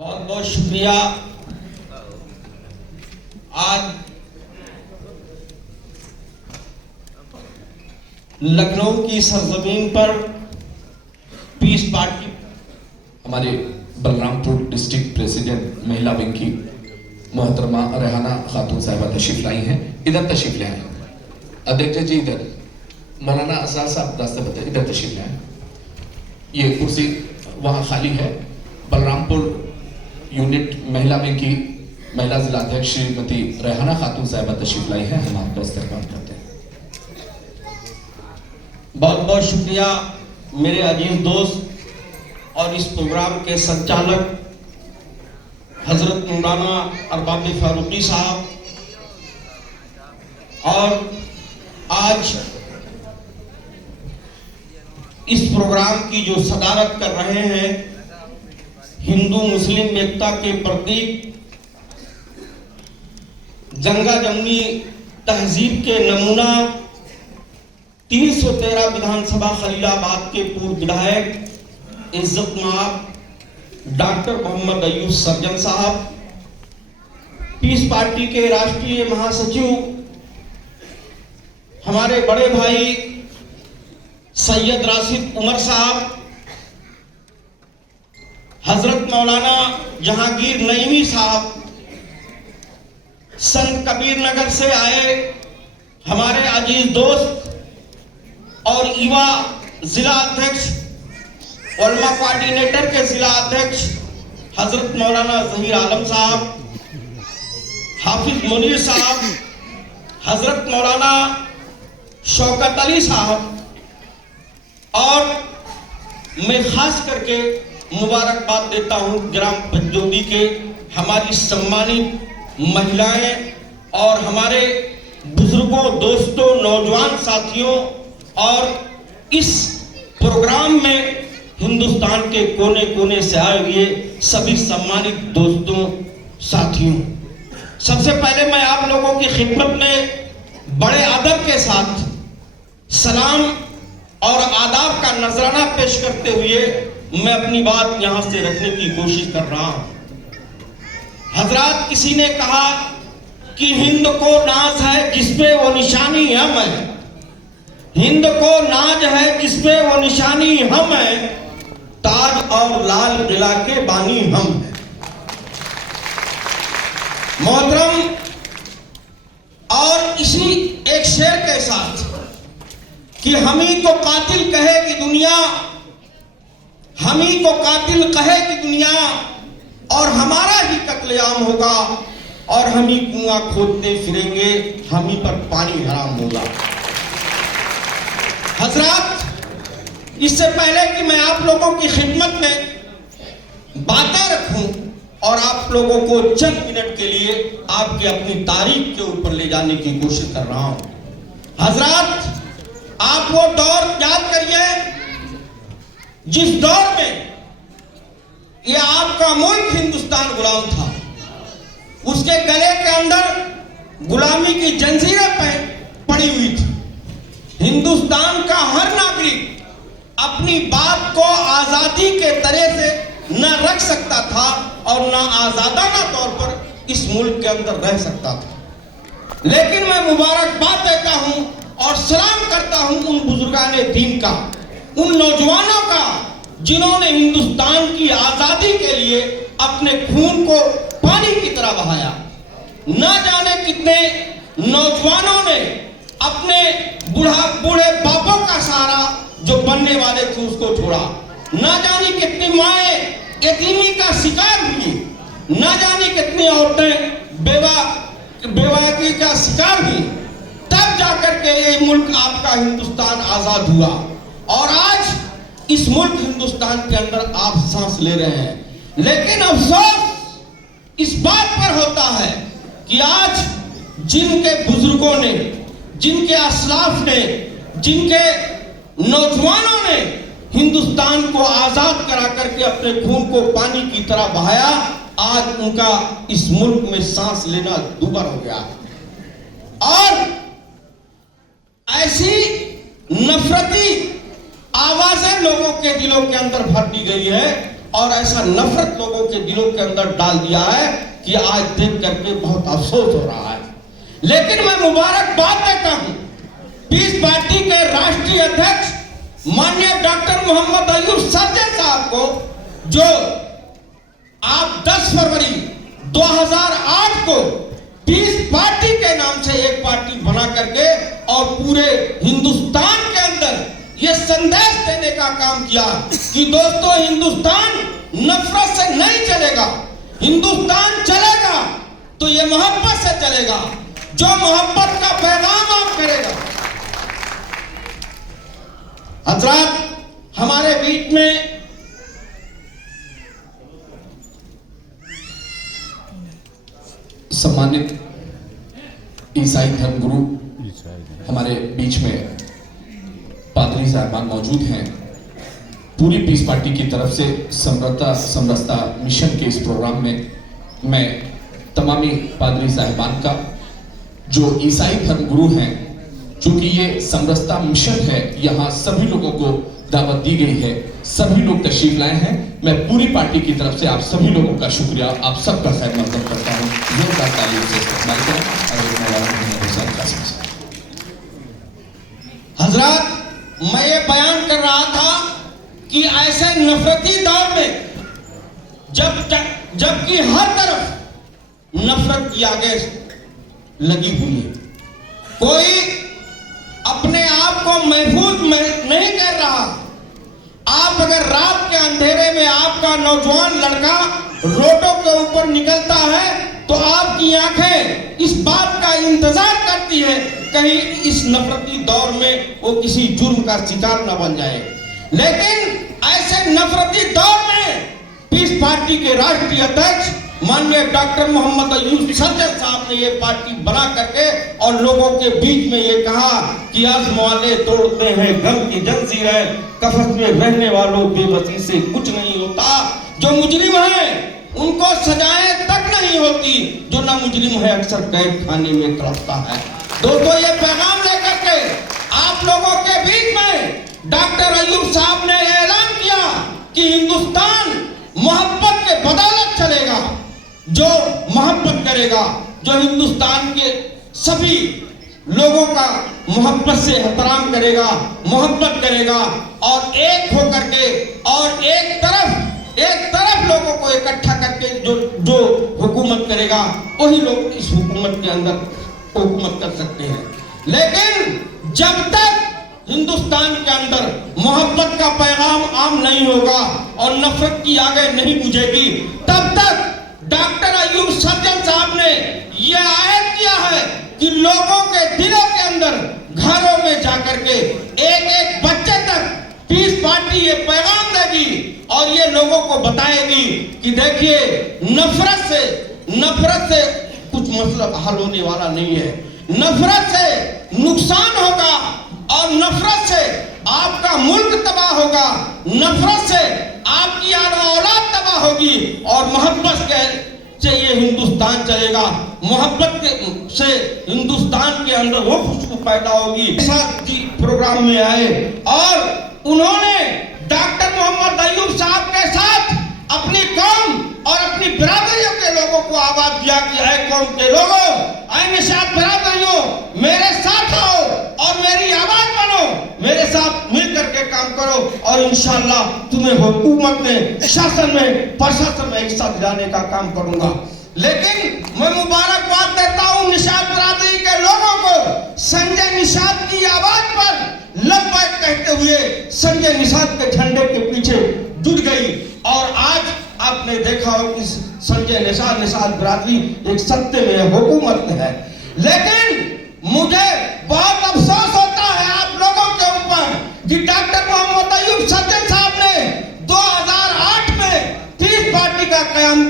बहुत बहुत शुक्रिया। आज लखनऊ की सरजमीन पर पीस पार्टी हमारे बलरामपुर डिस्ट्रिक्ट प्रेसिडेंट महिला विंग की मोहतरमा रेहाना खातून साहिबा तशरीफ लाई हैं। इधर तशरीफ ले आए अध्यक्ष जी, इधर मौलाना असरार साहब रास्ते बताए, इधर तशरीफ ले आए। ये कुर्सी वहाँ खाली है। बलरामपुर यूनिट महिला विंग की महिला जिला अध्यक्ष श्रीमती रेहाना खातून साहिबा तशरीफ लाई है। हम आपका इस्तेमाल करते हैं। बहुत बहुत शुक्रिया मेरे अजीज दोस्त और इस प्रोग्राम के संचालक हजरत मौलाना अरबाब फारूकी साहब, और आज इस प्रोग्राम की जो सदारत कर रहे हैं हिंदू मुस्लिम एकता के प्रतीक जंगा जमनी तहजीब के नमूना 313 विधानसभा खलीलाबाद के पूर्व विधायक इज्जत माब डॉक्टर मोहम्मद अयूब सर्जन साहब, पीस पार्टी के राष्ट्रीय महासचिव हमारे बड़े भाई सैयद राशिद उमर साहब, हजरत मौलाना जहांगीर नईमी साहब, संत कबीर नगर से आए हमारे अजीज दोस्त और युवा जिला अध्यक्ष उलमा कोऑर्डिनेटर के जिला अध्यक्ष हजरत मौलाना जहीर आलम साहब, हाफिज मुनीर साहब, हजरत मौलाना शौकत अली साहब, और मैं खास करके मुबारकबाद देता हूं ग्राम पंजोदी के हमारी सम्मानित महिलाएं और हमारे बुजुर्गों, दोस्तों, नौजवान साथियों और इस प्रोग्राम में हिंदुस्तान के कोने कोने से आए हुए सभी सम्मानित दोस्तों, साथियों। सबसे पहले मैं आप लोगों की खिदमत में बड़े अदब के साथ सलाम और आदाब का नजराना पेश करते हुए मैं अपनी बात यहां से रखने की कोशिश कर रहा हूं। हजरात, किसी ने कहा कि हिंद को नाज है जिसपे वो निशानी हम है, हिंद को नाज है जिसपे वो निशानी हम है, ताज और लाल किला के बानी हम हैं। मोहतरम, और इसी एक शेर के साथ कि हम ही को कातिल कहे कि दुनिया, हम ही को कातिल कहे कि दुनिया, और हमारा ही कत्लेआम होगा, और हम ही कुआं खोदते फिरेंगे, हम ही पर पानी हराम होगा। हजरात, इससे पहले कि मैं आप लोगों की खिदमत में बातें रखूं और आप लोगों को चंद मिनट के लिए आपकी अपनी तारीख के ऊपर ले जाने की कोशिश कर रहा हूं। हजरात, आप वो दौर याद करिए जिस दौर में ये आपका मुल्क हिंदुस्तान गुलाम था। उसके गले के अंदर गुलामी की जंजीरें पड़ी हुई थी। हिंदुस्तान का हर नागरिक अपनी बात को आजादी के तरह से न रख सकता था और न आजादाना तौर पर इस मुल्क के अंदर रह सकता था। लेकिन मैं मुबारकबाद देता हूं और सलाम करता हूं उन बुजुर्गाने दीन का, उन नौजवानों का जिन्होंने हिंदुस्तान की आजादी के लिए अपने खून को पानी की तरह बहाया। न जाने कितने नौजवानों ने अपने बूढ़े बापों का सहारा जो बनने वाले थे उसको छोड़ा। न जाने कितनी माएं यतीमी का शिकार हुई, न जाने कितनी औरतें बेवागी का शिकार हुई। तब जाकर के ये मुल्क आपका हिंदुस्तान आजाद हुआ, और आज इस मुल्क हिंदुस्तान के अंदर आप सांस ले रहे हैं। लेकिन अफसोस इस बात पर होता है कि आज जिनके बुजुर्गों ने, जिनके असलाफ ने, जिनके नौजवानों ने हिंदुस्तान को आजाद करा करके अपने खून को पानी की तरह बहाया, आज उनका इस मुल्क में सांस लेना दुभर हो गया है। और ऐसी नफरती आवाजें लोगों के दिलों के अंदर भर दी गई है और ऐसा नफरत लोगों के दिलों के अंदर डाल दिया है कि आज देख करके बहुत अफसोस हो रहा है। लेकिन मैं मुबारकबाद देता हूं पीस पार्टी के राष्ट्रीय अध्यक्ष माननीय डॉक्टर मोहम्मद अयूब सर्जन साहब को, जो आप 10 फरवरी 2008 को पीस पार्टी के नाम से एक पार्टी बना करके और पूरे हिंदुस्तान के अंदर यह संदेश देने का काम किया कि दोस्तों हिंदुस्तान नफरत से नहीं चलेगा, हिंदुस्तान चलेगा तो ये मोहब्बत से चलेगा, जो मोहब्बत का पैगाम आप करेगा। हजरात, हमारे बीच में सम्मानित ईसाई धर्मगुरु हमारे बीच में पादरी साहबान मौजूद हैं। पूरी पीस पार्टी की तरफ से समरसता मिशन के इस प्रोग्राम में मैं तमामी पादरी साहबान का, जो ईसाई धर्मगुरु हैं, चूंकि ये समरसता मिशन है, यहाँ सभी लोगों को दावत दी गई है, सभी लोग तशरीफ लाए हैं। मैं पूरी पार्टी की तरफ से आप सभी लोगों का शुक्रिया, आप सबका खैर मकदम करता हूँ। जोरदार तालियों से इस्तेमाल करें। हजरात, मैं ये बयान कर रहा था कि ऐसे नफरती दौर में जबकि हर तरफ नफरत की आगे लगी हुई है, कोई अपने आप को महफूज नहीं कर रहा। आप अगर रात के अंधेरे में आपका नौजवान लड़का रोडों के ऊपर निकलता है तो आपकी आंखें इस बात का इंतजार करती है कहीं इस नफरती दौर में वो किसी जुर्म का शिकार न बन जाए। लेकिन ऐसे नफरती दौर में पीस पार्टी के राष्ट्रीय अध्यक्ष माननीय डॉक्टर मोहम्मद अयूब सर्जन साहब ने ये पार्टी बना करके और लोगों के बीच में ये कहा कि आज़म वाले तोड़ते हैं गम की जंजीरें, कफस में रहने वालों बेबसी से कुछ नहीं होता। जो मुजरिम है उनको सजाएं तक नहीं होती, जो ना मुजरिम है अक्सर कैद खाने में तड़पता है। दोस्तों, ये पैगाम लेकर के आप लोगों के बीच में डॉक्टर अयूब साहब ने ऐलान किया कि हिंदुस्तान मोहब्बत के बदौलत चलेगा। जो मोहब्बत करेगा, जो हिंदुस्तान के सभी लोगों का मोहब्बत से एहतराम करेगा, मोहब्बत करेगा और एक होकर के और एक तरफ लोगों को इकट्ठा करके जो हुकूमत करेगा, वही लोग इस हुकूमत के अंदर हुकूमत कर सकते हैं। लेकिन जब तक हिंदुस्तान के अंदर मोहब्बत का पैगाम आम नहीं होगा और नफरत की आगे नहीं बुझेगी, तब तक डॉक्टर अयूब सर्जन साहब ने यह आयत किया है कि लोगों के दिलों के अंदर, घरों में जाकर के एक बच्चे तक पीस पार्टी ये पैगाम देगी और ये लोगों को बताएगी कि देखिए नफरत से कुछ मसला हल होने वाला नहीं है। नफरत से नुकसान होगा और नफरत से आपका मुल्क तबाह होगा, नफरत से आपकी औलाद तबाह होगी और मोहब्बत से ये हिंदुस्तान चलेगा। मोहब्बत से हिंदुस्तान के अंदर वो खुशबू पैदा होगी। साथ जी प्रोग्राम में आए और उन्होंने डॉक्टर मोहम्मद अयूब साहब के साथ अपनी कौम और अपनी बिरादरियों के लोगों को आवाज दिया कि ऐ कौम के लोगों, ऐ निषाद बिरादरियों, मेरे साथ आओ और मेरी आवाज बनो, मेरे साथ मिल करके काम करो और इंशाअल्लाह तुम्हें हुकूमत में, शासन में, प्रशासन में एक साथ जाने का काम करूंगा। लेकिन मैं मुबारकबाद देता हूं निषाद बिरादरी के लोगों को, संजय निषाद की आवाज पर लब्बैक कहते हुए संजय निषाद के झंडे के पीछे जुट गई और आज आपने देखा हो कि संजय निषाद बिरादरी एक सत्य में हुकूमत में है। लेकिन मुझे बहुत अफसोस होता है आप लोगों के ऊपर कि डॉक्टर मोहम्मद अयूब सर्जन साहब ने 2008 में पीस पार्टी का कयाम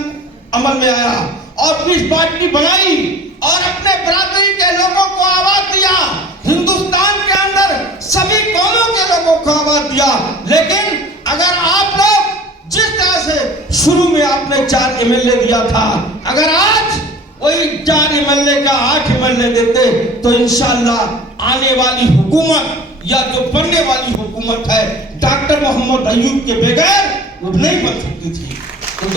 अमल में आया और पीस पार्टी बनाई और अपने बिरादरी के लोगों को आवाज दिया, हिंदुस्तान के अंदर सभी कौमों के लोगों को आवाज दिया। लेकिन अगर आप लोग जिस तरह से शुरू में आपने 4 एमएलए दिया था, अगर आज वही 4 एमएलए का 8 एमएलए देते तो इंशाअल्लाह आने वाली हुकूमत या जो बनने वाली हुकूमत है डॉक्टर मोहम्मद अयूब के बगैर वो नहीं बन सकती थी।